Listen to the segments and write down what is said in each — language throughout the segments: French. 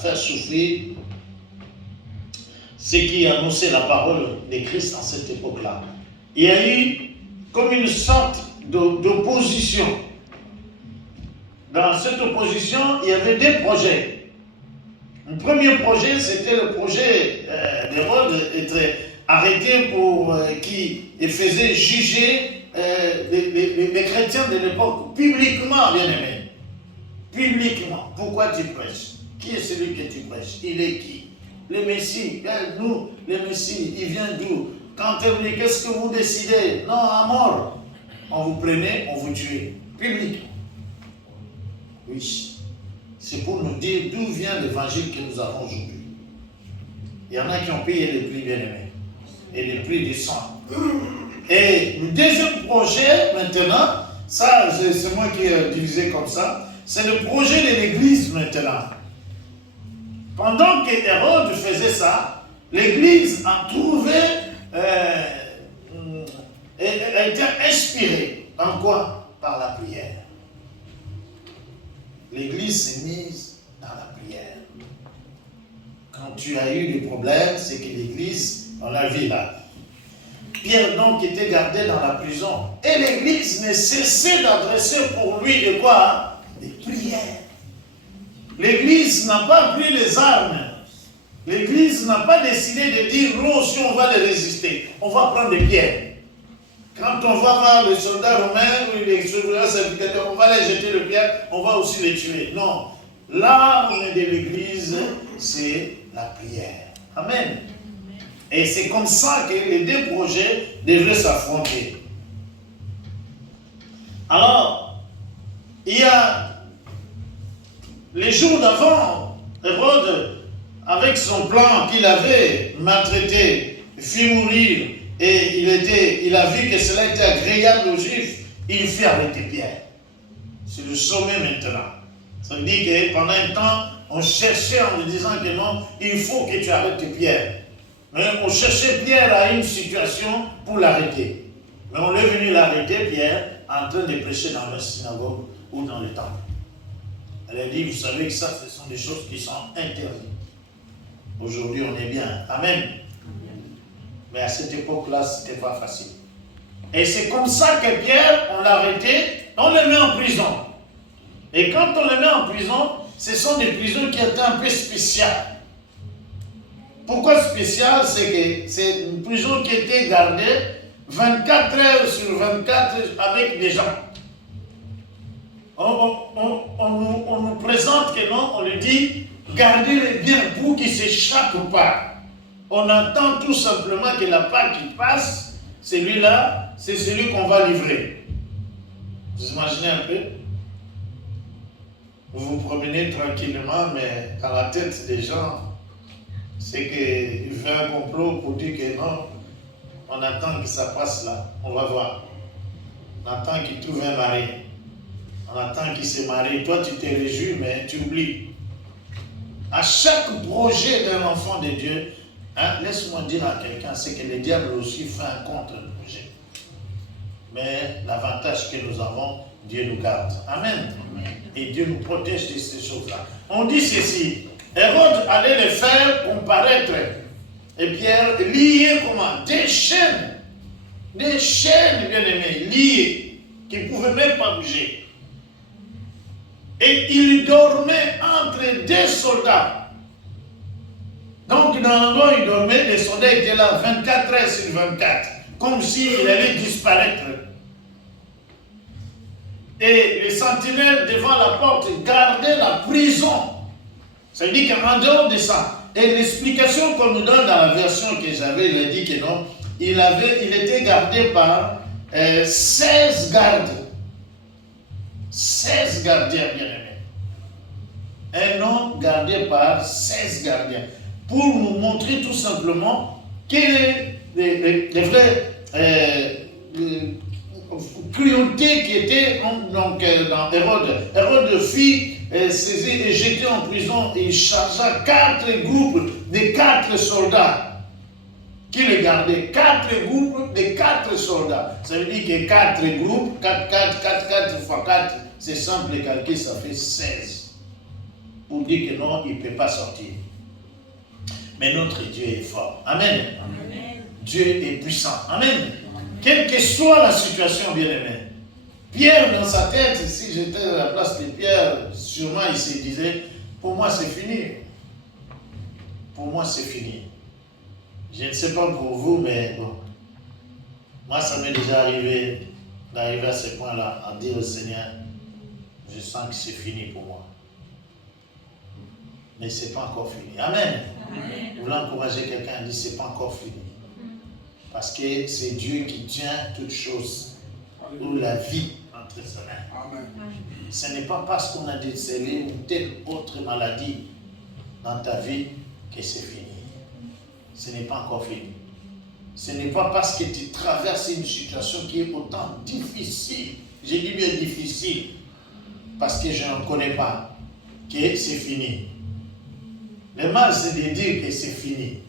faire souffrir ceux qui annonçaient la parole de Christ en cette époque-là. Il y a eu comme une sorte d'opposition. Dans cette opposition, il y avait deux projets. Le premier projet, c'était le projet d'Hérode d'être arrêté pour qui faisait juger les chrétiens de l'époque publiquement, bien aimé. Publiquement. Pourquoi tu prêches? Qui est celui que tu prêches? Il est qui? Le Messie. Nous, le Messie, il vient d'où? Quand on dit, qu'est-ce que vous décidez? Non, à mort. On vous prenait, on vous tuait. Publiquement. Oui. C'est pour nous dire d'où vient l'évangile que nous avons aujourd'hui. Il y en a qui ont payé le prix, bien aimé. Et le prix du sang. Et le deuxième projet, maintenant, ça, c'est moi qui ai divisé comme ça, c'est le projet de l'Église maintenant. Pendant que Hérode faisait ça, l'Église a trouvé, elle était inspirée. En quoi? Par la prière. L'Église s'est mise dans la prière. Quand tu as eu des problèmes, c'est que l'Église, on l'a vu là. Pierre donc était gardé dans la prison. Et l'Église ne cessait d'adresser pour lui de quoi? Des prières. L'Église n'a pas pris les armes. L'Église n'a pas décidé de dire non, si on va les résister, on va prendre des pierres. Quand on va voir les soldats romains ou les soldats sacrificateurs, on va les jeter les pierres, on va aussi les tuer. Non. L'arme de l'Église, c'est la prière. Amen. Et c'est comme ça que les deux projets devraient s'affronter. Alors, il y a les jours d'avant, Hérode, avec son plan qu'il avait maltraité, fit mourir, et il a vu que cela était agréable aux Juifs, il fit arrêter Pierre. C'est le sommet maintenant. Ça veut dire que pendant un temps, on cherchait en lui disant que non, il faut que tu arrêtes Pierre. Mais on cherchait Pierre à une situation pour l'arrêter. Mais on est venu l'arrêter, Pierre, en train de prêcher dans la synagogue ou dans le temple. Elle a dit, vous savez que ça, ce sont des choses qui sont interdites. Aujourd'hui, on est bien. Amen. Mais à cette époque-là, ce n'était pas facile. Et c'est comme ça que Pierre, on l'a arrêté, on le met en prison. Et quand on le met en prison, ce sont des prisons qui étaient un peu spéciales. Pourquoi spécial? C'est que c'est une prison qui était gardée 24 heures sur 24 avec des gens. On nous présente que non, on lui dit, gardez-les bien pour qu'ils ne s'échappent pas. On attend tout simplement que la part qui passe, celui-là, c'est celui qu'on va livrer. Vous imaginez un peu? Vous vous promenez tranquillement, mais dans la tête des gens, c'est qu'il fait un complot pour dire que non, on attend que ça passe là, on va voir. On attend qu'il trouve un mari. On attend qu'il se marie. Toi, tu te réjouis, mais tu oublies. À chaque projet d'un enfant de Dieu, hein, laisse-moi dire à quelqu'un, c'est que le diable aussi fait un contre-projet. Mais l'avantage que nous avons, Dieu nous garde. Amen. Et Dieu nous protège de ces choses-là. On dit ceci, Hérode allait les faire comparaître. Et Pierre, lié comment? Des chaînes, bien aimés, liées, qui ne pouvaient même pas bouger. Et il dormait entre deux soldats. Donc, dans l'endroit où il dormait, les soldats étaient là 24 heures sur 24, comme s'il allait disparaître. Et les sentinelles devant la porte gardaient la prison. Ça veut dire qu'en dehors de ça, et l'explication qu'on nous donne dans la version que j'avais, il a dit que non, il était gardé par 16 gardes. 16 gardiens, bien aimés. Un homme gardé par 16 gardiens. Pour nous montrer tout simplement quelle est les vraies cruautés qui étaient donc, dans Hérode. Hérode fit saisir et jeter en prison et il chargea 4 groupes de 4 soldats qui le gardaient. 4 groupes de 4 soldats. Ça veut dire que 4 groupes, 4 fois 4, c'est simple, les calculs, ça fait 16. pour dire que non, il ne peut pas sortir. Mais notre Dieu est fort. Amen. Amen. Dieu est puissant. Amen. Quelle que soit la situation, bien-aimé. Pierre, dans sa tête, si j'étais à la place de Pierre, sûrement il se disait, pour moi c'est fini. Pour moi c'est fini. Je ne sais pas pour vous, mais bon. Moi, ça m'est déjà arrivé d'arriver à ce point-là, à dire au Seigneur, je sens que c'est fini pour moi. Mais ce n'est pas encore fini. Amen. Amen. Vous voulez encourager quelqu'un à dire, ce n'est pas encore fini. Parce que c'est Dieu qui tient toutes choses, ou la vie entre ses mains. Amen. Ce n'est pas parce qu'on a décelé une telle autre maladie dans ta vie que c'est fini. Ce n'est pas encore fini. Ce n'est pas parce que tu traverses une situation qui est autant difficile, j'ai dit bien difficile, parce que je n'en connais pas, que c'est fini. Le mal, c'est de dire que c'est fini.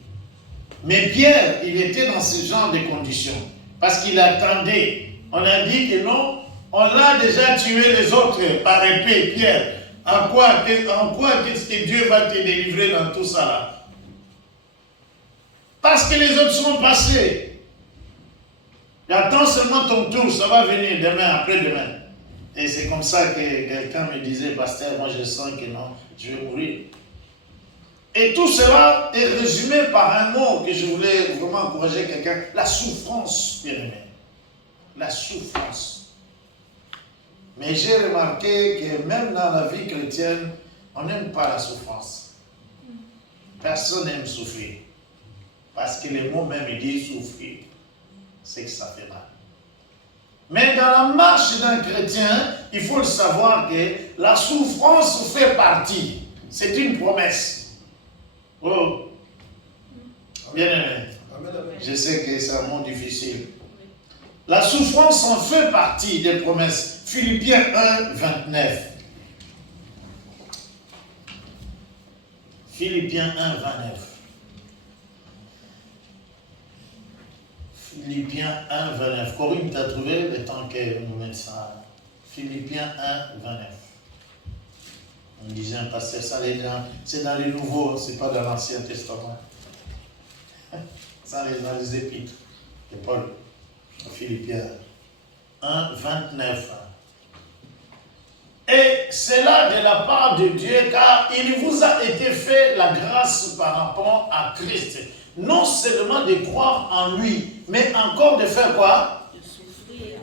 Mais Pierre, il était dans ce genre de conditions, parce qu'il attendait. On a dit que non, on l'a déjà tué les autres par épée, Pierre. En quoi qu'est-ce que Dieu va te délivrer dans tout ça là? Parce que les autres sont passés. Et attends seulement ton tour, ça va venir demain, après-demain. Et c'est comme ça que quelqu'un me disait, pasteur, moi je sens que non, je vais mourir. Et tout cela est résumé par un mot que je voulais vraiment encourager quelqu'un, la souffrance, bien aimé. La souffrance. Mais j'ai remarqué que même dans la vie chrétienne, on n'aime pas la souffrance. Personne n'aime souffrir. Parce que le mot même, il dit souffrir. C'est que ça fait mal. Mais dans la marche d'un chrétien, il faut le savoir que la souffrance fait partie. C'est une promesse. Oh, bien aimé. Je sais que c'est un mot difficile. La souffrance en fait partie des promesses. Philippiens 1, 29. Philippiens 1, 29. Philippiens 1, 29. Corinne, tu as trouvé le temps que nous mettons ça. Philippiens 1, 29. On disait un pasteur, ça c'est dans les nouveaux, c'est pas dans l'Ancien Testament. Ça, dans les épîtres de Paul. Philippiens 1, 29. Et c'est là de la part de Dieu, car il vous a été fait la grâce par rapport à Christ. Non seulement de croire en lui, mais encore de faire quoi? De souffrir.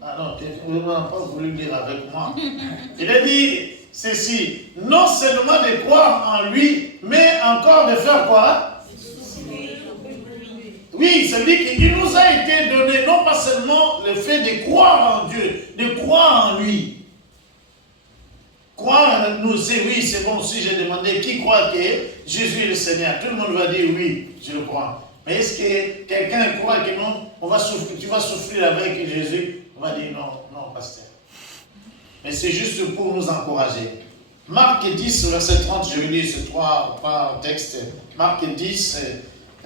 Ah non, tu n'as pas voulu dire avec moi. Il a dit ceci, non seulement de croire en lui, mais encore de faire quoi? Oui, ça veut dire qu'il nous a été donné non pas seulement le fait de croire en Dieu, de croire en lui. Croire en nous, c'est oui, c'est bon. Si j'ai demandé qui croit que Jésus est le Seigneur, tout le monde va dire oui, je le crois. Mais est-ce que quelqu'un croit que non, tu vas souffrir avec Jésus? On va dire non, non, pasteur. Mais c'est juste pour nous encourager. Marc 10, verset 30, je vais lire ces trois textes. Marc 10,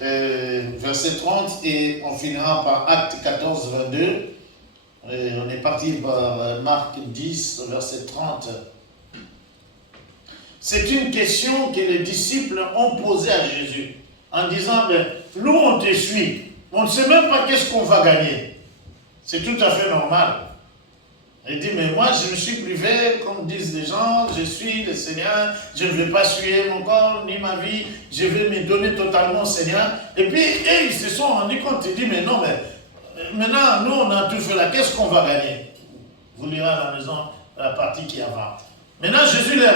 verset 30, et on finira par Acte 14, 22. On est parti par Marc 10, verset 30. C'est une question que les disciples ont posée à Jésus, en disant, nous on te suit, on ne sait même pas qu'est-ce qu'on va gagner. C'est tout à fait normal. Il dit, mais moi je me suis privé, comme disent les gens, je suis le Seigneur, je ne vais pas suivre mon corps ni ma vie, je vais me donner totalement au Seigneur. Et puis, ils se sont rendus compte, ils disent, mais non, mais maintenant, nous on a tout fait là, qu'est-ce qu'on va gagner? Vous lirez à la maison la partie qui avant. Maintenant, Jésus leur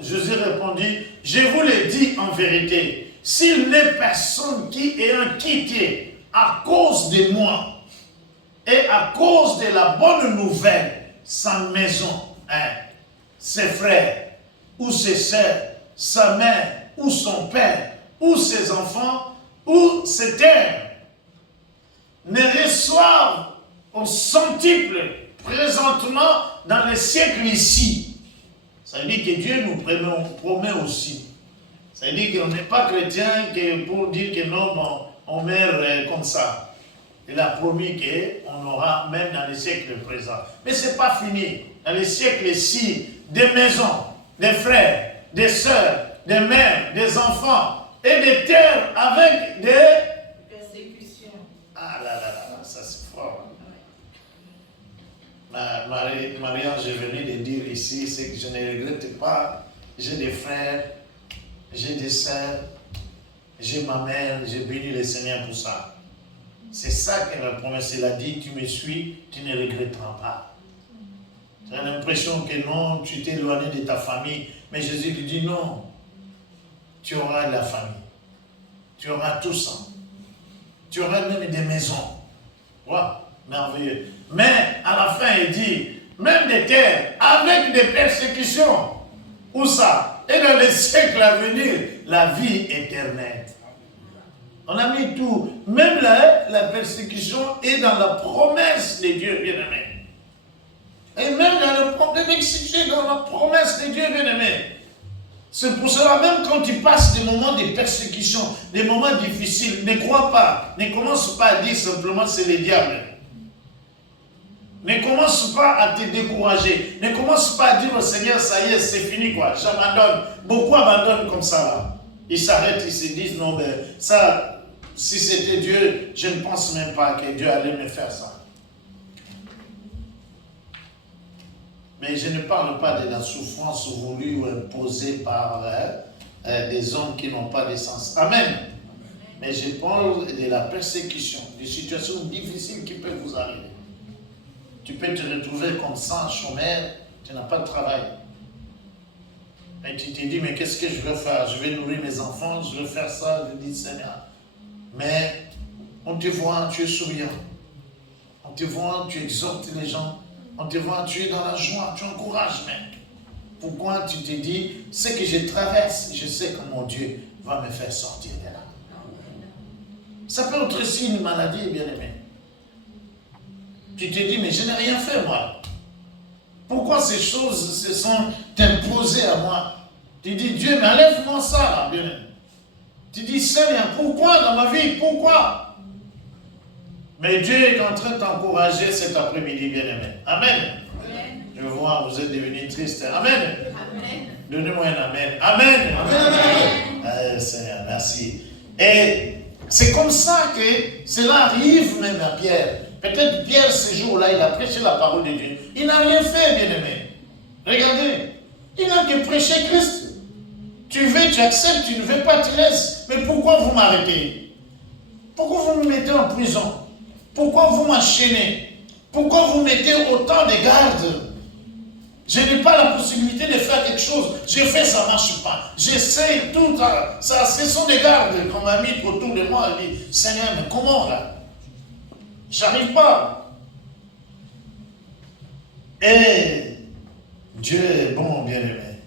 Jésus répondit, je vous le dis en vérité, s'il n'est personne qui ayant quitté à cause de moi et à cause de la bonne nouvelle, sa maison, ses frères, ou ses sœurs, sa mère, ou son père, ou ses enfants, ou ses terres, ne reçoivent au centuple présentement dans les siècles ici. Ça veut dire que Dieu nous promet aussi. Ça veut dire qu'on n'est pas chrétien que pour dire que non, bon, on meurt comme ça. Il a promis qu'on aura même dans les siècles présents. Mais ce n'est pas fini. Dans les siècles-ci, des maisons, des frères, des sœurs, des mères, des enfants et des terres avec des persécutions. Ah là là là, ça c'est fort. Marie-Ange est venue de dire ici, c'est que je ne regrette pas. J'ai des frères, j'ai des sœurs, j'ai ma mère, j'ai béni le Seigneur pour ça. C'est ça qu'elle a promis. Elle a dit, tu me suis, tu ne regretteras pas. Tu as l'impression que non, tu t'es éloigné de ta famille. Mais Jésus lui dit non, tu auras de la famille. Tu auras tout ça. Tu auras même des maisons. Wow, merveilleux. Mais à la fin, il dit, même des terres avec des persécutions. Où ça? Et dans les siècles à venir, la vie éternelle. On a mis tout. Même la persécution est dans la promesse de Dieu, bien-aimé. Et même dans le problème exigé dans la promesse de Dieu, bien-aimé. C'est pour cela, même quand tu passes des moments de persécution, des moments difficiles, ne crois pas, ne commence pas à dire simplement c'est le diable. Ne commence pas à te décourager. Ne commence pas à dire au Seigneur, ça y est, c'est fini quoi, j'abandonne. Beaucoup abandonnent comme ça là. Ils s'arrêtent, ils se disent, non mais ça, si c'était Dieu, je ne pense même pas que Dieu allait me faire ça. Mais je ne parle pas de la souffrance voulue ou imposée par des hommes qui n'ont pas de sens. Amen. Mais je parle de la persécution, des situations difficiles qui peuvent vous arriver. Tu peux te retrouver comme ça, chômeur, tu n'as pas de travail. Et tu te dis, mais qu'est-ce que je vais faire? Je vais nourrir mes enfants, je vais faire ça, je dis, Seigneur. Mais on te voit, tu es souriant. On te voit, tu exhortes les gens. On te voit, tu es dans la joie, tu encourages même. Pourquoi tu te dis, ce que je traverse, je sais que mon Dieu va me faire sortir de là. Ça peut être aussi une maladie, bien-aimé. Tu te dis, mais je n'ai rien fait, moi. Pourquoi ces choses se sont imposées à moi? Tu dis, Dieu, mais enlève-moi ça, là, bien-aimé. Tu dis, Seigneur, pourquoi dans ma vie? Pourquoi? Mais Dieu est en train de t'encourager cet après-midi, bien-aimé. Amen. Amen. Je vois, vous êtes devenus tristes. Amen. Amen. Donnez-moi un amen. Amen. Amen. Seigneur, merci. Et c'est comme ça que cela arrive même à Pierre. Peut-être Pierre, ce jour-là, il a prêché la parole de Dieu. Il n'a rien fait, bien-aimé. Regardez, il n'a que prêché Christ. Tu veux, tu acceptes, tu ne veux pas, tu laisses. Mais pourquoi vous m'arrêtez? Pourquoi vous me mettez en prison? Pourquoi vous m'enchaînez? Pourquoi vous mettez autant de gardes? Je n'ai pas la possibilité de faire quelque chose. Je fais, ça ne marche pas. J'essaie tout. Ça, ce sont des gardes qu'on m'a mis autour de moi. Elle dit, Seigneur, mais comment là? J'arrive pas. Et Dieu est bon, bien-aimé.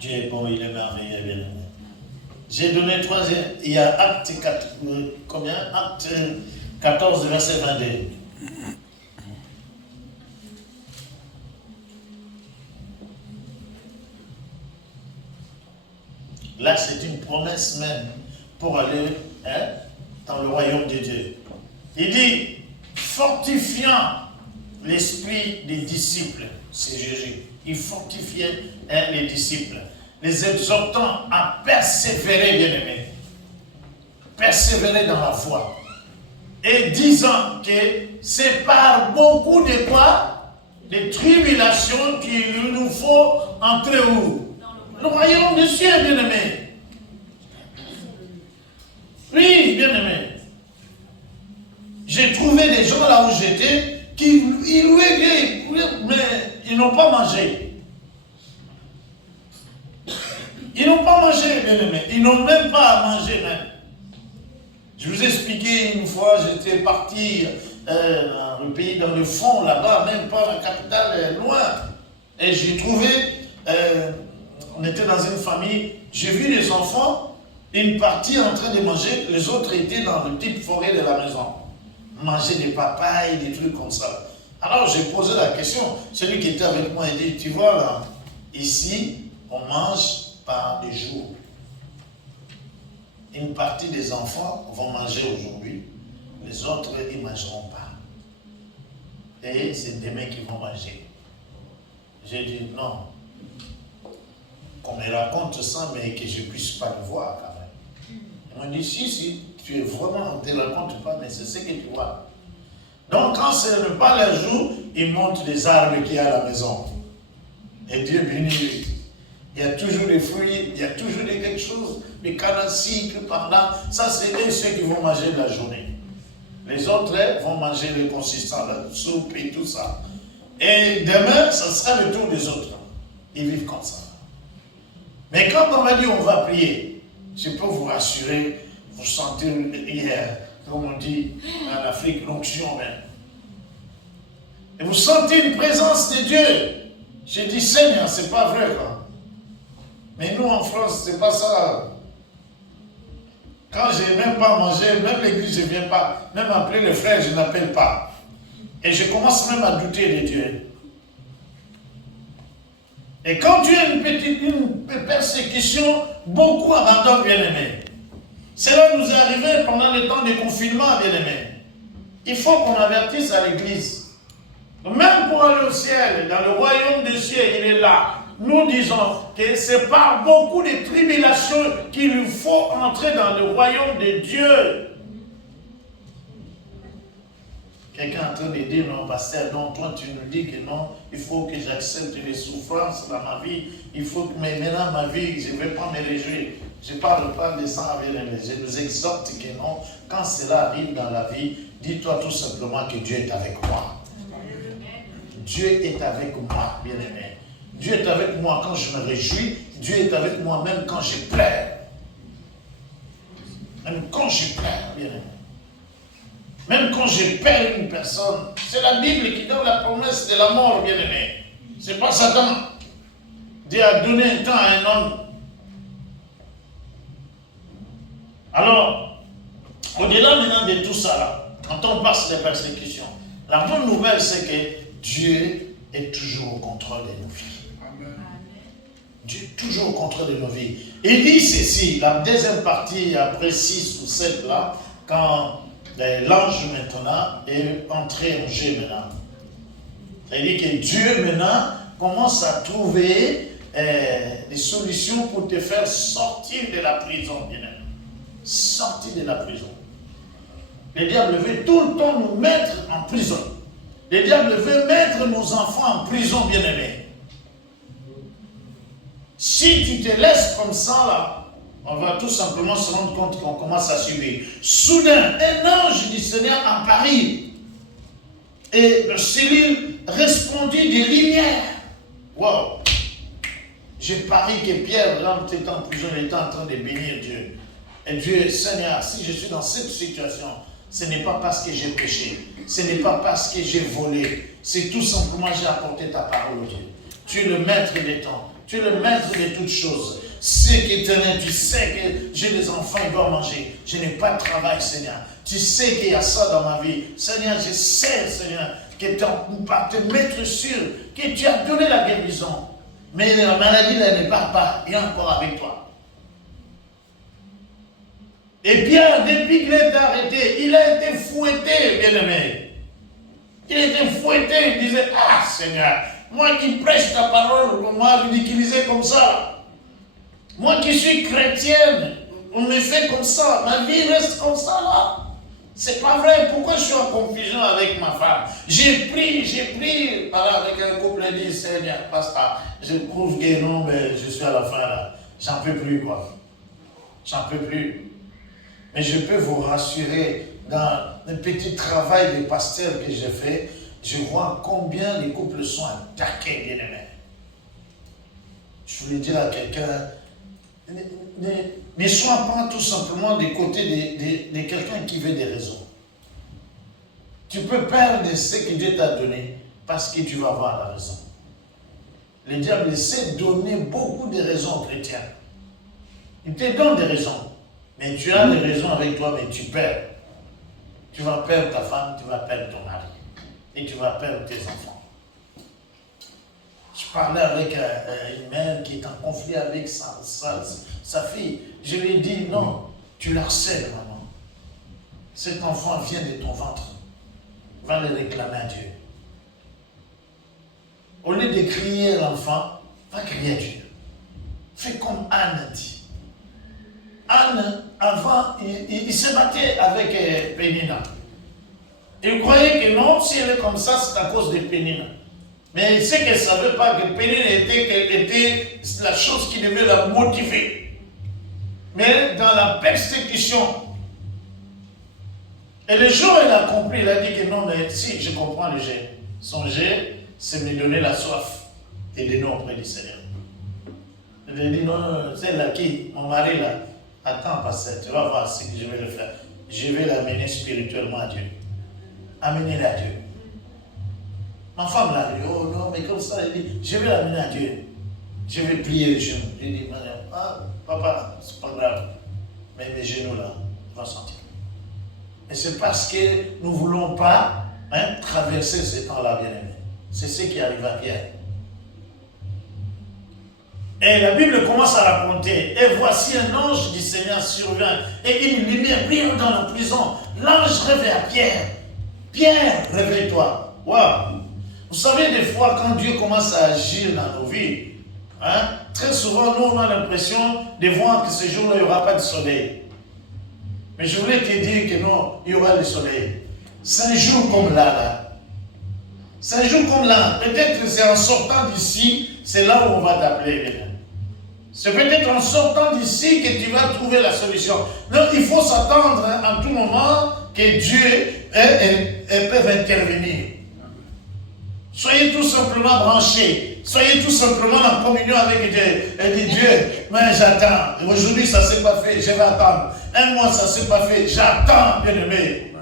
Dieu est bon, il est merveilleux, bien-aimé. J'ai donné troisième. Il y a Acte 4, combien? Acte 14, verset 22. Là, c'est une promesse même pour aller dans le royaume de Dieu. Il dit, fortifiant l'esprit des disciples, c'est Jésus. Il fortifiait les disciples, les exhortant à persévérer, bien-aimés. Persévérer dans la foi. Et disant que c'est par beaucoup de quoi? De tribulations qu'il nous faut entrer où? Le royaume des cieux, bien-aimés. Oui, bien-aimés. J'ai trouvé des gens là où j'étais qui louaient Dieu, mais ils n'ont pas mangé. Ils n'ont pas mangé, bien-aimés. Ils n'ont même pas à manger, même. Je vous ai expliqué une fois, j'étais parti dans le pays, dans le fond, là-bas, même pas la capitale, loin. Et j'ai trouvé, on était dans une famille, j'ai vu les enfants, une partie en train de manger, les autres étaient dans la petite forêt de la maison. Manger des papayes, des trucs comme ça. Alors j'ai posé la question, celui qui était avec moi, il dit, tu vois là, ici, on mange par des jours. Une partie des enfants vont manger aujourd'hui, les autres, ils ne mangeront pas. Et c'est demain qu'ils vont manger. J'ai dit non, qu'on me raconte ça, mais que je ne puisse pas le voir quand même. Ils m'ont dit si, tu es vraiment, on ne te raconte pas, mais c'est ce que tu vois. Donc quand ce n'est pas le jour, ils montent les arbres qu'il y a à la maison. Et Dieu bénit lui. Il y a toujours des fruits, il y a toujours quelque chose, des canasiques par là. Ça, c'est eux ceux qui vont manger de la journée. Les autres vont manger les consistants, la soupe et tout ça. Et demain, ça sera le tour des autres. Ils vivent comme ça. Mais quand on m'a dit on va prier, je peux vous rassurer, vous sentez hier, comme on dit en Afrique, l'onction même. Et vous sentez une présence de Dieu. J'ai dit Seigneur, c'est pas vrai quoi. Mais nous en France, c'est pas ça. Quand je n'ai même pas mangé, même l'église, je ne viens pas. Même appeler les frères, je n'appelle pas. Et je commence même à douter de Dieu. Et quand tu as une persécution, beaucoup abandonnent, bien-aimés. Cela nous est arrivé pendant le temps des confinements, bien-aimés. Il faut qu'on avertisse à l'église. Même pour aller au ciel, dans le royaume des cieux, il est là. Nous disons que c'est par beaucoup de tribulations qu'il faut entrer dans le royaume de Dieu. Quelqu'un est en train de dire, non, pasteur, donc toi tu nous dis que non, il faut que j'accepte les souffrances dans ma vie, il faut que, mais maintenant ma vie, je ne vais pas me réjouir. Je ne parle pas de ça avec les je nous exhorte que non, quand cela arrive dans la vie, dis-toi tout simplement que Dieu est avec moi. Dieu est avec moi, bien-aimé. Dieu est avec moi quand je me réjouis, Dieu est avec moi même quand je pleure. Même quand je pleure, bien-aimé. Même quand je perds une personne, c'est la Bible qui donne la promesse de la mort, bien-aimé. Ce n'est pas Satan. Dieu a donné un temps à un homme. Alors, au-delà maintenant de tout ça, là, quand on passe des persécutions, la bonne nouvelle, c'est que Dieu est toujours au contrôle de nos vies. Amen. Dieu est toujours au contrôle de nos vies. Il dit ceci, la deuxième partie, après 6 ou 7 là, quand l'ange maintenant est entré en jeu maintenant. Il dit que Dieu maintenant commence à trouver des solutions pour te faire sortir de la prison, bien-aimé. Sortir de la prison. Le diable veut tout le temps nous mettre en prison. Le diable veut mettre nos enfants en prison, bien-aimés. Si tu te laisses comme ça, là, on va tout simplement se rendre compte qu'on commence à subir. Soudain, un ange du Seigneur apparut. Et le ciel resplendit de lumière. Wow! J'ai parié que Pierre, là où était en prison, il était en train de bénir Dieu. Et Dieu, Seigneur, si je suis dans cette situation, ce n'est pas parce que j'ai péché. Ce n'est pas parce que j'ai volé. C'est tout simplement j'ai apporté ta parole, Dieu. Tu es le maître des temps. Tu es le maître de toutes choses. C'est qu'éternel, tu sais que j'ai des enfants, ils doivent manger. Je n'ai pas de travail, Seigneur. Tu sais qu'il y a ça dans ma vie. Seigneur, je sais, Seigneur, que par te mettre sûr que tu as donné la guérison. Mais la maladie, elle ne part pas. Il est encore avec toi. Et Pierre, depuis qu'il est arrêté, il a été fouetté, bien-aimé. Il a été fouetté, il disait, ah Seigneur, moi qui prêche ta parole, on m'a ridiculisé comme ça. Moi qui suis chrétienne, on me fait comme ça, ma vie reste comme ça là. C'est pas vrai, pourquoi je suis en confusion avec ma femme? J'ai pris, voilà, avec un couple, il dit, Seigneur, pasteur, je prouve que non, mais je suis à la fin là. J'en peux plus, quoi. J'en peux plus. Mais je peux vous rassurer, dans le petit travail de pasteur que j'ai fait, je vois combien les couples sont attaqués, bien-aimés. Je voulais dire à quelqu'un, ne sois pas tout simplement des côtés de quelqu'un qui veut des raisons. Tu peux perdre ce que Dieu t'a donné parce que tu vas avoir la raison. Le diable sait donner beaucoup de raisons aux chrétiens. Il te donne des raisons. Mais tu as des raisons avec toi, mais tu perds. Tu vas perdre ta femme, tu vas perdre ton mari. Et tu vas perdre tes enfants. Je parlais avec une mère qui est en conflit avec sa fille. Je lui ai dit, non, tu la harcèles, maman. Cet enfant vient de ton ventre. Va le réclamer à Dieu. au lieu de crier l'enfant, va crier à Dieu. Fais comme Anne dit. Anne, avant, il se battait avec Pénina. Il croyait que non, si elle est comme ça, c'est à cause de Pénina. Mais il sait qu'elle ne savait pas que Pénina était la chose qui devait la motiver. Mais dans la persécution, et le jour où elle a compris, elle a dit que non, mais si, je comprends le jet. Son jet, c'est me donner la soif et de nous auprès du Seigneur. Elle a dit non, celle-là qui, mon mari là, attends, pasteur, tu vas voir ce que je vais le faire. Je vais l'amener spirituellement à Dieu. Amener-la à Dieu. Ma femme l'a dit, oh non, mais comme ça, elle dit, je vais l'amener à Dieu. Je vais plier les genoux. J'ai dit, ah, papa, c'est pas grave. Mais mes genoux là, vont sentir. Et c'est parce que nous ne voulons pas traverser ce temps-là, bien-aimé. C'est ce qui arrive à Pierre. Et la Bible commence à raconter. Et voici un ange du Seigneur survint. Et une lumière brille dans la prison. L'ange réveille à Pierre. Pierre, réveille-toi. Wow. Vous savez, des fois, quand Dieu commence à agir dans nos vies, très souvent, nous, on a l'impression de voir que ce jour-là, il n'y aura pas de soleil. Mais je voulais te dire que non, il y aura le soleil. C'est un jour comme là. C'est un jour comme là. Peut-être que c'est en sortant d'ici, c'est là où on va t'appeler. C'est peut-être en sortant d'ici que tu vas trouver la solution. Donc il faut s'attendre en tout moment que Dieu peut intervenir. Soyez tout simplement branchés. Soyez tout simplement en communion avec Dieu. Et dites Dieu, mais j'attends. Aujourd'hui ça ne s'est pas fait, je vais attendre. Un mois ça ne s'est pas fait, j'attends, bien-aimé.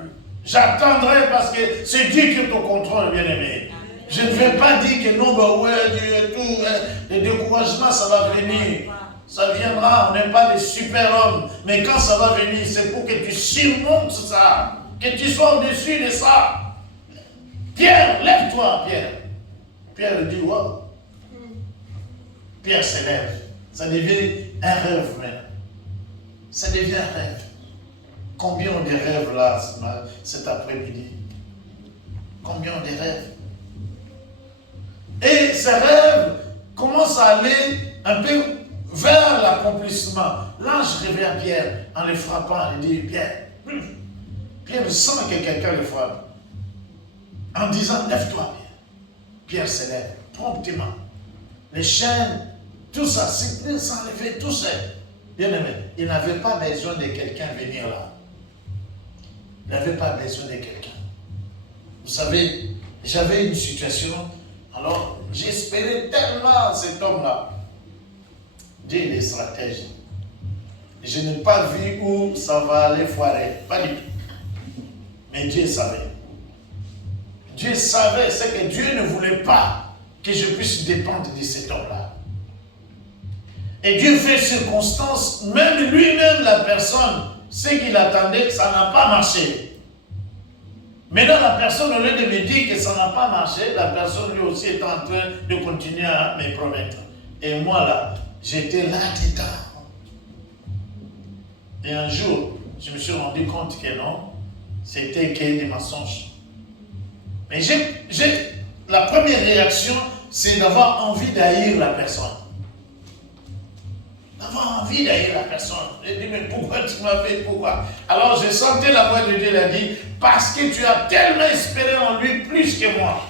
J'attendrai parce que c'est Dieu qui est au contrôle, bien-aimé. Je ne vais pas dire que non, bah ouais, Dieu et tout, le découragement, ça va venir. Ça viendra, on n'est pas des super-hommes. Mais quand ça va venir, c'est pour que tu surmontes ça. Que tu sois au-dessus de ça. Pierre, lève-toi, Pierre. Pierre dit, wow. Pierre se lève. Ça devient un rêve maintenant. Ça devient un rêve. Combien ont des rêves là, cet après-midi? Combien ont des rêves? Et ces rêves commencent à aller un peu vers l'accomplissement. L'ange réveille à Pierre en le frappant. Il dit, Pierre, Pierre sent que quelqu'un le frappe. En disant, lève-toi, Pierre. Pierre se lève promptement. Les chaînes, tout ça, c'est s'enlever, tout ça. Bien aimé, il n'avait pas besoin de quelqu'un venir là. Il n'avait pas besoin de quelqu'un. Vous savez, j'avais une situation, alors j'espérais tellement cet homme-là. Dieu est stratège. Je n'ai pas vu où ça va aller foirer, pas du tout. Mais Dieu savait. Dieu savait, c'est que Dieu ne voulait pas que je puisse dépendre de cet homme-là. Et Dieu fait circonstance, même lui-même, la personne, ce qu'il attendait, ça n'a pas marché. Maintenant, la personne, au lieu de me dire que ça n'a pas marché, la personne lui aussi est en train de continuer à me promettre. Et moi, là, j'étais là-dedans. Et un jour, je me suis rendu compte que non, c'était que des mensonges. Mais la première réaction, c'est d'avoir envie d'haïr la personne. D'avoir envie d'haïr la personne. J'ai dit, mais pourquoi tu m'as fait, pourquoi? Alors je sentais la voix de Dieu, elle a dit, parce que tu as tellement espéré en lui plus que moi.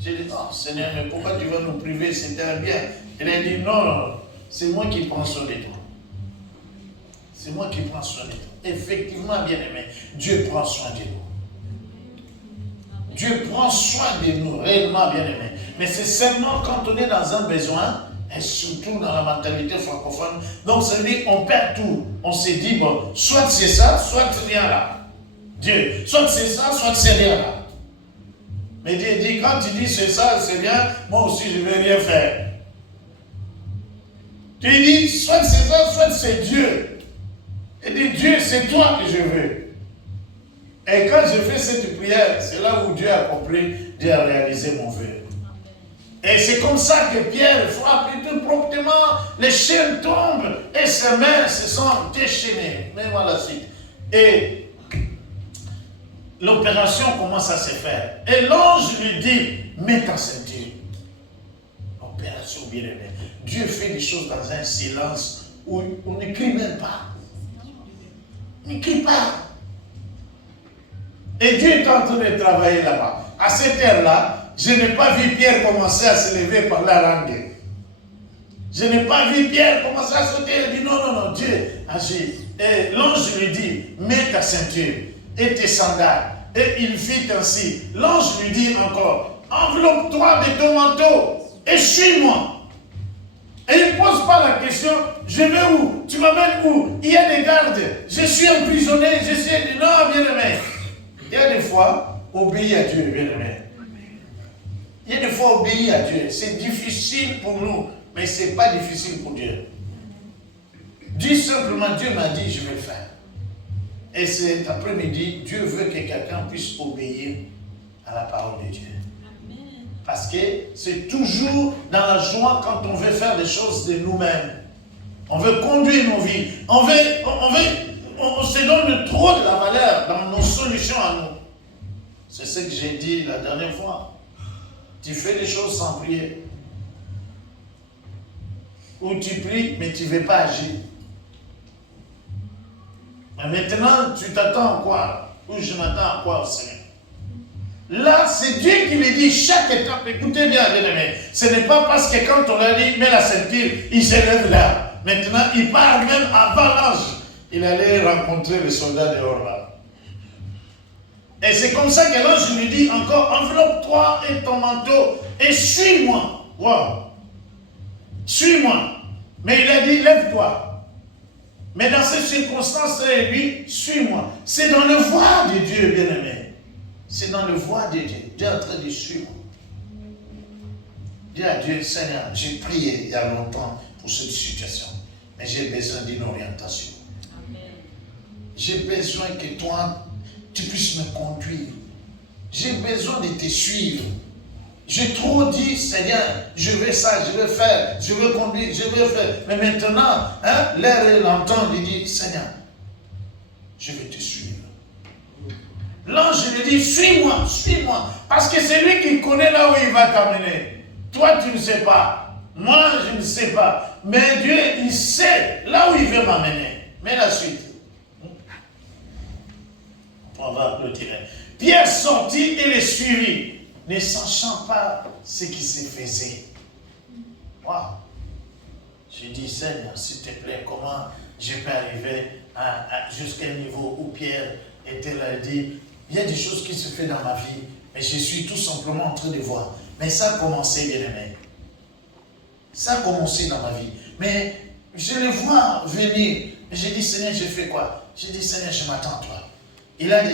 J'ai dit, oh Seigneur, mais pourquoi tu vas nous priver, c'était un bien? Elle a dit, non, non, c'est moi qui prends soin de toi. C'est moi qui prends soin de toi. Effectivement, bien-aimé, Dieu prend soin de nous. Dieu prend soin de nous, réellement, bien-aimé. Mais c'est seulement quand on est dans un besoin, et surtout dans la mentalité francophone, donc ça veut dire qu'on perd tout. On s'est dit, bon, soit c'est ça, soit c'est rien là. Dieu, soit c'est ça, soit c'est rien là. Mais Dieu dit, quand tu dis c'est ça, c'est rien, moi aussi je ne vais rien faire. Tu dis, soit c'est ça, soit c'est Dieu. Et dit, Dieu, c'est toi que je veux. Et quand je fais cette prière, c'est là où Dieu a compris, Dieu a réalisé mon vœu. Et c'est comme ça que Pierre frappe et tout promptement, les chaînes tombent et ses mains se sont déchaînées. Mais voilà la suite. Et l'opération commence à se faire. Et l'ange lui dit, mets ta ceinture. communication, bien aimé. Dieu fait des choses dans un silence où on ne crie même pas. On ne crie pas. Et Dieu est en train de travailler là-bas. À cette heure-là, je n'ai pas vu Pierre commencer à se lever par la langue. Je n'ai pas vu Pierre commencer à sauter. Il dit non, Dieu agit. Et l'ange lui dit, mets ta ceinture et tes sandales. Et il fit ainsi. L'ange lui dit encore, enveloppe-toi de ton manteau et suis-moi. Et il ne pose pas la question, je vais où? Tu m'amènes où? Il y a des gardes, je suis emprisonné, je suis... Non, bien-aimé. Il y a des fois, obéis à Dieu, bien-aimé. Il y a des fois, obéir à Dieu. C'est difficile pour nous, mais ce n'est pas difficile pour Dieu. Dis simplement, Dieu m'a dit, je vais le faire. Et cet après-midi, Dieu veut que quelqu'un puisse obéir à la parole de Dieu. Parce que c'est toujours dans la joie quand on veut faire des choses de nous-mêmes. On veut conduire nos vies. On se donne trop de la valeur dans nos solutions à nous. C'est ce que j'ai dit la dernière fois. Tu fais des choses sans prier. Ou tu pries, mais tu ne veux pas agir. Mais maintenant, tu t'attends à quoi? Ou je m'attends à quoi au Seigneur? Là, c'est Dieu qui lui dit chaque étape. Écoutez bien, bien-aimés. Ce n'est pas parce que quand on a dit, mets la ceinture, il se lève là. Maintenant, il part même avant l'ange. Il allait rencontrer les soldats dehors là. Et c'est comme ça que l'ange lui dit encore, enveloppe-toi et ton manteau et suis-moi. Wow. Suis-moi. Mais il a dit, lève-toi. Mais dans ces circonstances-là, lui, suis-moi. C'est dans le voie de Dieu, bien-aimé. C'est dans le voie de Dieu. Dieu est en train de suivre. Dis à Dieu, Seigneur, j'ai prié il y a longtemps pour cette situation. Mais j'ai besoin d'une orientation. J'ai besoin que toi, tu puisses me conduire. J'ai besoin de te suivre. J'ai trop dit, Seigneur, je veux ça, je veux faire, je veux conduire, je veux faire. Mais maintenant, l'air et l'entend, il dit, Seigneur, je vais te suivre. L'ange lui dit, suis-moi, suis-moi. Parce que c'est lui qui connaît là où il va t'amener. Toi, tu ne sais pas. Moi, je ne sais pas. Mais Dieu, il sait là où il veut m'amener. Mais la suite. On va clôturer. Pierre sortit et les suivit, ne sachant pas ce qui se faisait. Wow. J'ai dit, Seigneur, s'il te plaît, comment je peux arriver jusqu'à un niveau où Pierre était là et dit, il y a des choses qui se font dans ma vie, mais je suis tout simplement en train de voir. Mais ça a commencé, bien aimé. Ça a commencé dans ma vie. Mais je le vois venir. J'ai dit, Seigneur, je fais quoi? J'ai dit, Seigneur, je m'attends à toi. Il a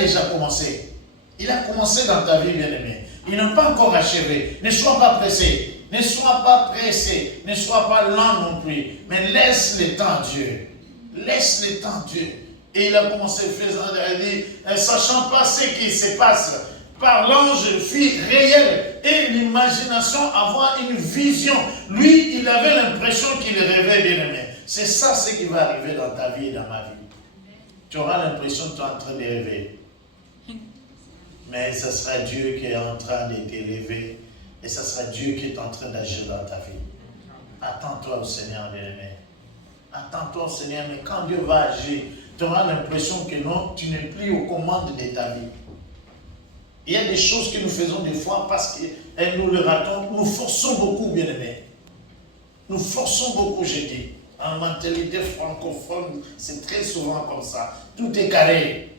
déjà commencé. Il a commencé dans ta vie, bien aimé. Il n'a pas encore achevé. Ne sois pas pressé. Ne sois pas pressé. Ne sois pas lent non plus. Mais laisse le temps à Dieu. Laisse le temps à Dieu. Et il a commencé faisant, il dit, sachant pas ce qui se passe, par l'ange fit réel et l'imagination avoir une vision. Lui, il avait l'impression qu'il rêvait, bien aimé. C'est ça ce qui va arriver dans ta vie et dans ma vie. Tu auras l'impression que tu es en train de rêver. Mais ce sera Dieu qui est en train de t'élever. Et ce sera Dieu qui est en train d'agir dans ta vie. Attends-toi au Seigneur, bien-aimé. Attends-toi au Seigneur, mais quand Dieu va agir, tu auras l'impression que non, tu n'es plus aux commandes de ta vie. Il y a des choses que nous faisons des fois parce que nous le ratons. Nous forçons beaucoup, bien-aimé. Nous forçons beaucoup, j'ai dit. En mentalité francophone, c'est très souvent comme ça. Tout est carré.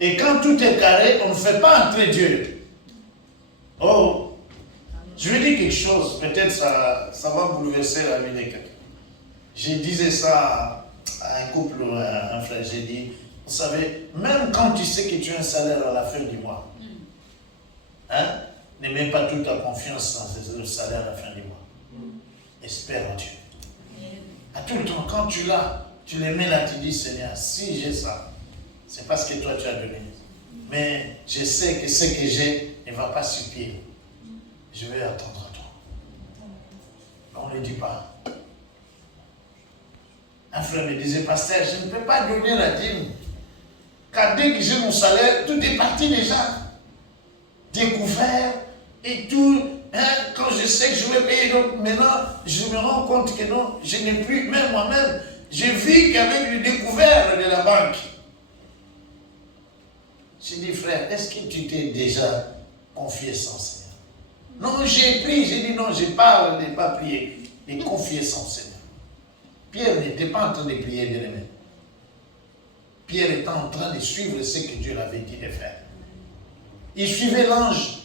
Et quand tout est carré, on ne fait pas entrer Dieu. Oh, je vais dire quelque chose, peut-être ça va bouleverser la vie de quelqu'un. Je disais ça à un couple, à un frère, j'ai dit, vous savez, même quand tu sais que tu as un salaire à la fin du mois, ne mets pas toute ta confiance dans le salaire à la fin du mois. Espère en Dieu. À tout le temps, quand tu l'as, tu les mets là, tu dis, Seigneur, si j'ai ça, c'est parce que toi tu as donné. Mais je sais que ce que j'ai ne va pas suffire. Je vais attendre à toi. On ne le dit pas. Un frère me disait, pasteur, je ne peux pas donner la dîme. Car dès que j'ai mon salaire, tout est parti déjà. Découvert et tout. Quand je sais que je vais payer, donc maintenant, je me rends compte que non, je n'ai plus, même moi-même, je vis qu'avec le découvert de la banque. J'ai dit, frère, est-ce que tu t'es déjà confié sans Seigneur? Non, j'ai prié, j'ai dit non, je parle de ne pas prier, de confier sans Seigneur. Pierre n'était pas en train de prier, bien aimé. Pierre était en train de suivre ce que Dieu l'avait dit de faire. Il suivait l'ange.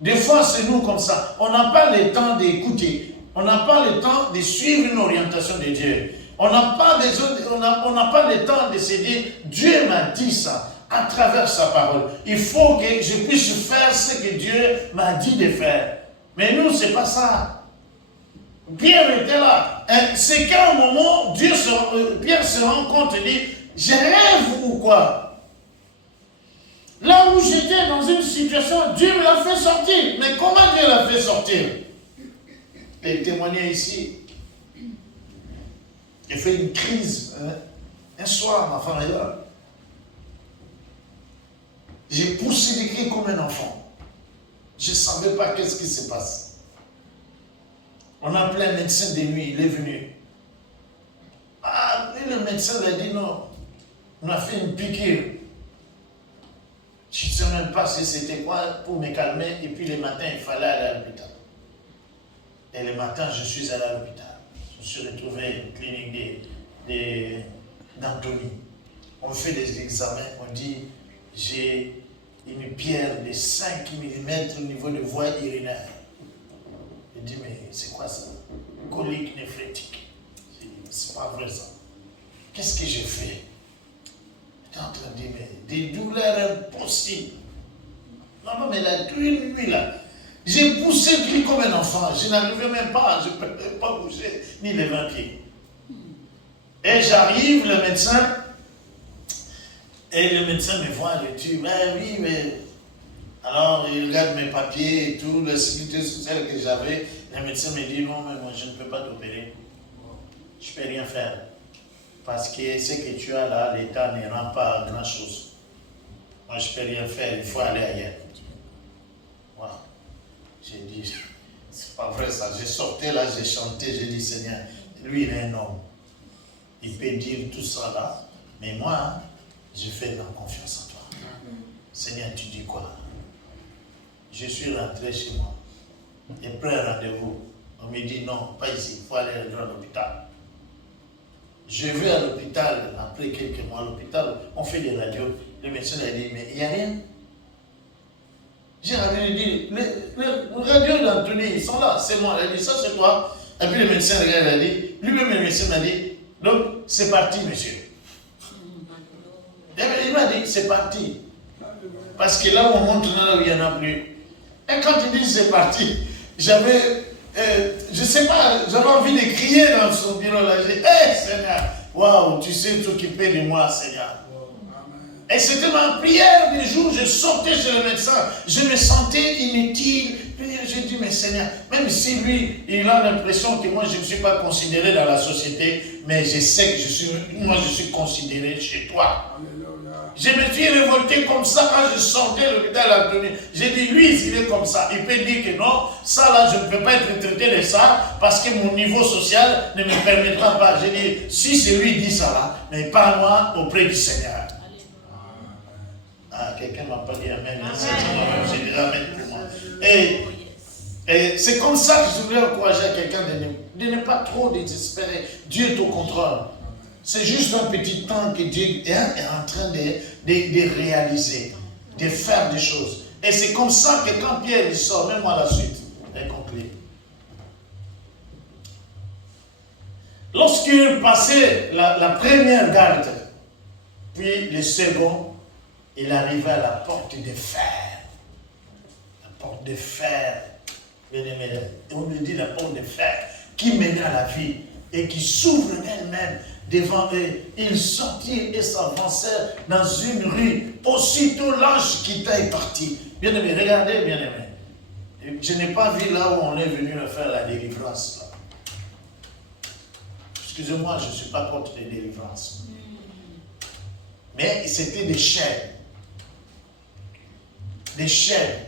Des fois, c'est nous comme ça. On n'a pas le temps d'écouter. On n'a pas le temps de suivre une orientation de Dieu. On n'a pas le temps de se dire, Dieu m'a dit ça à travers sa parole. Il faut que je puisse faire ce que Dieu m'a dit de faire. Mais nous, ce n'est pas ça. Pierre était là. C'est qu'à un moment, Pierre se rend compte et dit, je rêve ou quoi? Là où j'étais dans une situation, Dieu me l'a fait sortir. Mais comment Dieu l'a fait sortir? Et témoigner ici. J'ai fait une crise. Un soir, ma femme est là. J'ai poussé des cris comme un enfant. Je ne savais pas qu'est-ce qui se passe. On a appelé un médecin de nuit, il est venu. Et le médecin lui a dit non. On a fait une piqûre. Je ne sais même pas si c'était quoi pour me calmer. Et puis le matin, il fallait aller à l'hôpital. Et le matin, je suis allé à l'hôpital. Je me suis retrouvé à une clinique d'Antony. On fait des examens. On dit, j'ai une pierre de 5 mm au niveau de voie urinaire. Je dis, mais c'est quoi ça? Colique néphrétique. C'est pas vrai ça. Qu'est-ce que j'ai fait? J'étais en train de dire, mais des douleurs impossibles. Non, mais la une nuit là, j'ai poussé le cri comme un enfant. Je n'arrivais même pas, je ne pouvais pas bouger, ni les 20 pieds. Et j'arrive, le médecin, et le médecin me voit, il dit, mais oui, mais... Alors, il regarde mes papiers et tout, la sécurité sociale que j'avais. Le médecin me dit, non, mais moi, je ne peux pas t'opérer. Je ne peux rien faire. Parce que ce que tu as là, l'État ne rend pas grand-chose. Moi, je ne peux rien faire, il faut aller ailleurs. Voilà. J'ai dit, c'est pas vrai ça. J'ai sorti là, j'ai chanté, j'ai dit, Seigneur, lui, il est un homme. Il peut dire tout ça là, mais moi, je fais de la confiance en toi. Seigneur, tu dis quoi? Je suis rentré chez moi. J'ai pris un rendez-vous. On me dit non, pas ici, il faut aller à l'hôpital. Je vais à l'hôpital, après quelques mois à l'hôpital, on fait des radios. Le médecin a dit, mais il n'y a rien. J'ai dit, les radios d'Anthony, ils sont là, c'est moi. Il a dit, ça c'est toi. Et puis le médecin regarde, il a dit, lui-même le médecin m'a dit, donc c'est parti, monsieur. Et il m'a dit, c'est parti. Parce que là où on monte, là où il n'y en a plus. Et quand il dit c'est parti, j'avais, je ne sais pas, j'avais envie de crier dans son bureau là. J'ai dit, hé Seigneur, waouh, tu sais t'occuper de moi, Seigneur. Et c'était ma prière du jour, je sortais chez le médecin, je me sentais inutile. J'ai dit, mais Seigneur, même si lui, il a l'impression que moi je ne suis pas considéré dans la société, mais je sais que je suis considéré chez toi. Je me suis révolté comme ça quand je sortais de l'hôpital à Anthony. J'ai dit, lui, il est comme ça. Il peut dire que non, ça là, je ne peux pas être traité de ça parce que mon niveau social ne me permettra pas. J'ai dit, si c'est lui qui dit ça là, mais pas moi auprès du Seigneur. Ah, quelqu'un ne m'a pas dit amen. J'ai dit amen pour moi. Et c'est comme ça que je voulais encourager quelqu'un de ne pas trop désespérer. Dieu est au contrôle. C'est juste un petit temps que Dieu est en train de réaliser, de faire des choses. Et c'est comme ça que quand Pierre sort, même à la suite, est conclu. Lorsqu'il passait la première garde, puis le second, il arrivait à la porte de fer. La porte de fer. On lui dit la porte de fer qui menait à la vie et qui s'ouvre d'elle-même. Devant eux, ils sortirent et s'avancèrent dans une rue. Aussitôt l'ange quitta et partit. Bien aimé, regardez, bien aimé. Je n'ai pas vu là où on est venu faire la délivrance. Là. Excusez-moi, je ne suis pas contre les délivrances. Mais c'était des chaînes. Des chaînes.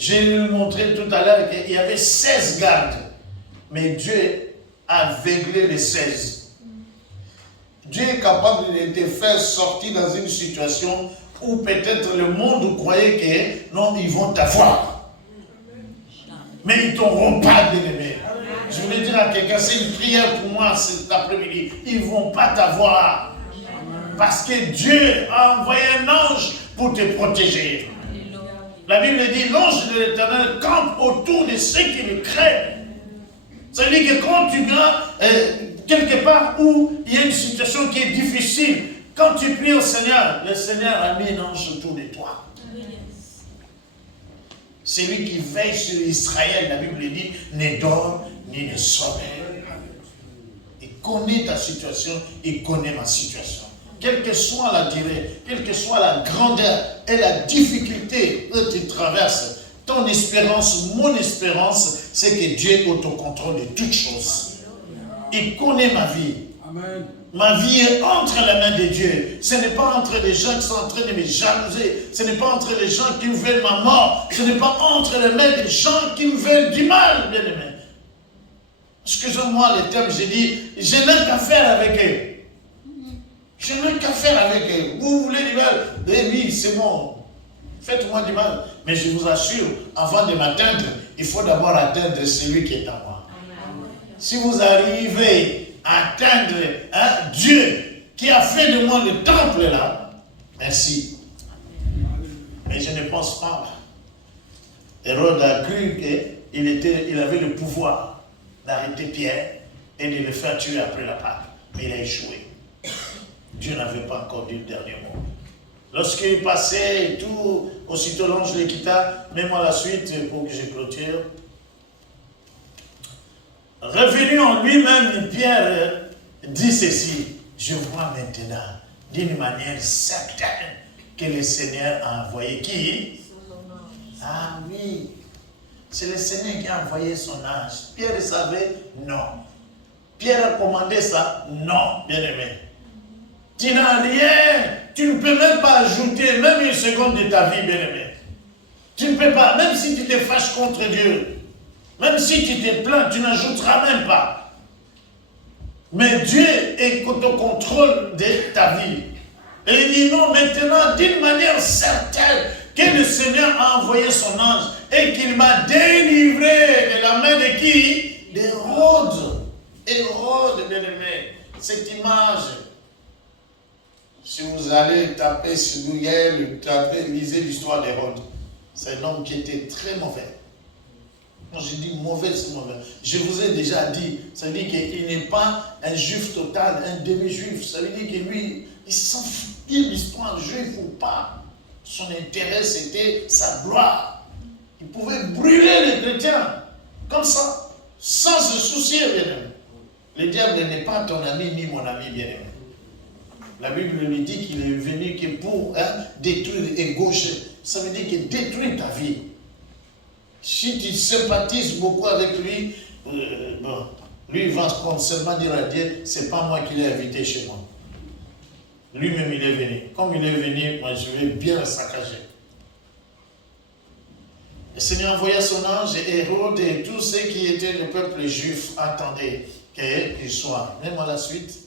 J'ai montré tout à l'heure qu'il y avait 16 gardes. Mais Dieu a aveuglé les 16. Dieu est capable de te faire sortir dans une situation où peut-être le monde croyait que non, ils vont t'avoir. Mais ils ne t'auront pas, bien-aimé. Je voulais dire à quelqu'un, c'est une prière pour moi cet après-midi. Ils ne vont pas t'avoir. Parce que Dieu a envoyé un ange pour te protéger. La Bible dit, l'ange de l'Éternel campe autour de ceux qui le craignent. Ça veut dire que quand tu vas quelque part où il y a une situation qui est difficile, quand tu pries au Seigneur, le Seigneur a mis un ange autour de toi. C'est lui qui veille sur Israël, la Bible dit, ne dort ni ne sommeille. Il connaît ta situation, il connaît ma situation. Quelle que soit la durée, quelle que soit la grandeur et la difficulté que tu traverses, ton espérance, mon espérance, c'est que Dieu est au contrôle de toutes choses. Il connaît ma vie. Amen. Ma vie est entre la main de Dieu. Ce n'est pas entre les gens qui sont en train de me jalouser. Ce n'est pas entre les gens qui me veulent ma mort. Ce n'est pas entre les mains des gens qui me veulent du mal, bien aimé. Excusez-moi le terme, j'ai dit, je n'ai qu'à faire avec eux. Je n'ai qu'à faire avec eux. Vous voulez du mal? Eh oui, c'est bon. Faites-moi du mal. Mais je vous assure, avant de m'atteindre, il faut d'abord atteindre celui qui est en moi. Si vous arrivez à atteindre Dieu qui a fait de moi le temple là, merci. Mais je ne pense pas. Hérode a cru qu'il avait le pouvoir d'arrêter Pierre et de le faire tuer après la Pâque. Mais il a échoué. Dieu n'avait pas encore dit le dernier mot. Lorsqu'il passait et tout, aussitôt l'ange le quitta, même à la suite, pour que je clôture. Revenu en lui-même, Pierre dit ceci, je vois maintenant, d'une manière certaine, que le Seigneur a envoyé qui? Ah oui, c'est le Seigneur qui a envoyé son ange. Pierre savait? Non. Pierre a commandé ça? Non, bien-aimé. Tu n'as rien, tu ne peux même pas ajouter même une seconde de ta vie, bien-aimé. Tu ne peux pas, même si tu te fâches contre Dieu, même si tu te plains, tu n'ajouteras même pas. Mais Dieu est au contrôle de ta vie. Et il dit non, maintenant, d'une manière certaine, que le Seigneur a envoyé son ange et qu'il m'a délivré de la main de qui? D'Hérode. Hérode, bien-aimé. Cette image. Si vous allez taper sur Google, lisez l'histoire d'Hérode. C'est un homme qui était très mauvais. Quand je dis mauvais, c'est mauvais. Je vous ai déjà dit, ça veut dire qu'il n'est pas un juif total, un demi-juif. Ça veut dire que lui, il s'en foutait de l'histoire juif ou pas. Son intérêt, c'était sa gloire. Il pouvait brûler les chrétiens, comme ça, sans se soucier, bien-aimé. Le diable n'est pas ton ami ni mon ami, bien-aimé. La Bible lui dit qu'il est venu que pour détruire et gaucher. Ça veut dire qu'il détruit ta vie. Si tu sympathises beaucoup avec lui, lui il va seulement dire à Dieu, c'est pas moi qui l'ai invité chez moi. Lui-même il est venu. Comme il est venu, moi je vais bien le saccager. Le Seigneur envoya son ange et Hérode et tous ceux qui étaient le peuple juif attendaient qu'il soit. Même à la suite,